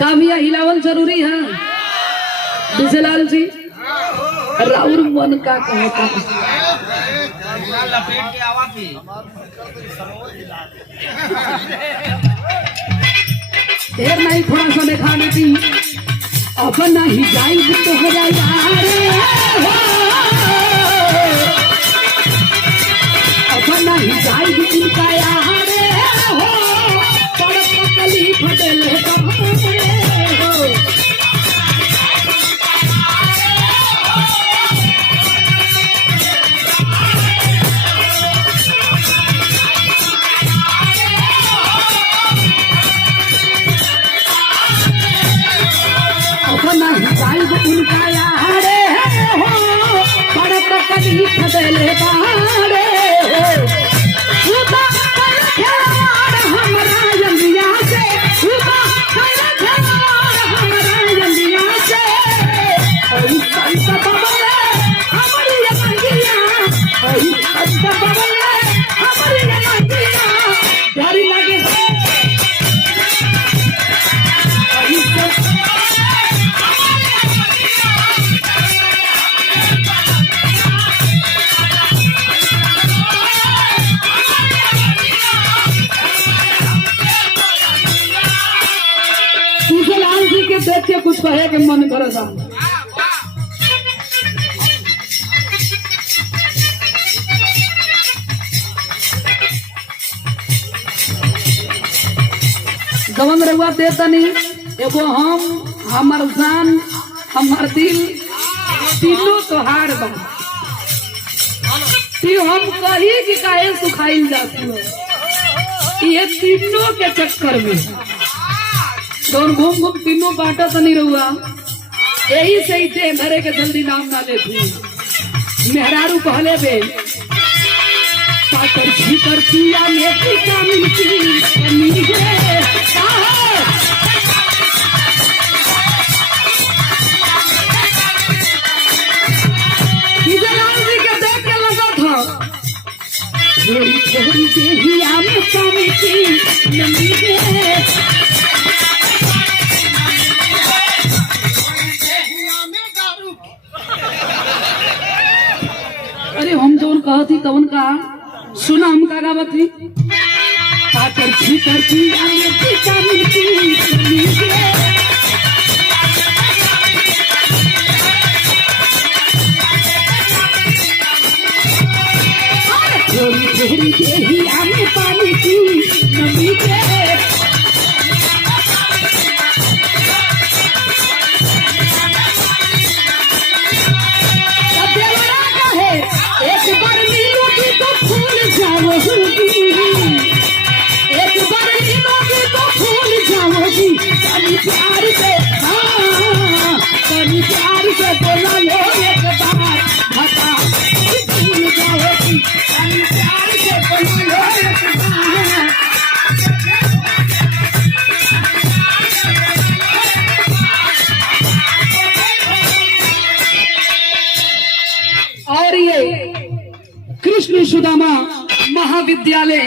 का भैया हिलावल जरूरी है बिजलाल जी। राउर मन का कहता देर नहीं थोड़ा सा दिखाने की अब नहीं जाई तो हो जाए अब नहीं जाई इनका यार हो बड़ तकलीफ देले हो उनका यारे हो बड़ तकलीफ देले बारे हो खिलवाड़ हमरा जंदिया से खिलवाड़ हमरा जंदिया से संत बबले हमारी मंदिया संत बबले हमारी मंदिया प्यारी लगे देख के कुछ कहे के मन करे सामने गवन रहुआ दे तनी एगो हम हमार जान हमार दिल तीनों तोहार बा हम कही कि काहे सुखाइल जाती हो ये तीनों के चक्कर में दोन घूम घूम तीनों बांटा तो नहीं रहुआ यही सही थे धरे के जल्दी नाम ना ले थी मेहरारू पहले बे पाकर छीकर किया मेथी का मिलती जी के देख के लगा था थोड़ी थोड़ी देही आम स्वामी की अरे हम जोन कहा थी तवन का सुना हम का गावत थी पाकर छीकर किया मेथी का मिलती थोड़ी थोड़ी देही आमे पानी की नमी के एक बार मिलोगी तो भूल जाओगी एक बार मिलोगी तो भूल जाओगी कभी प्यार से हाँ कभी प्यार से बोला लो एक बार भटा भूल जाओगी कभी प्यार से बोला लो एक बार और ये कृष्ण सुदामा महाविद्यालय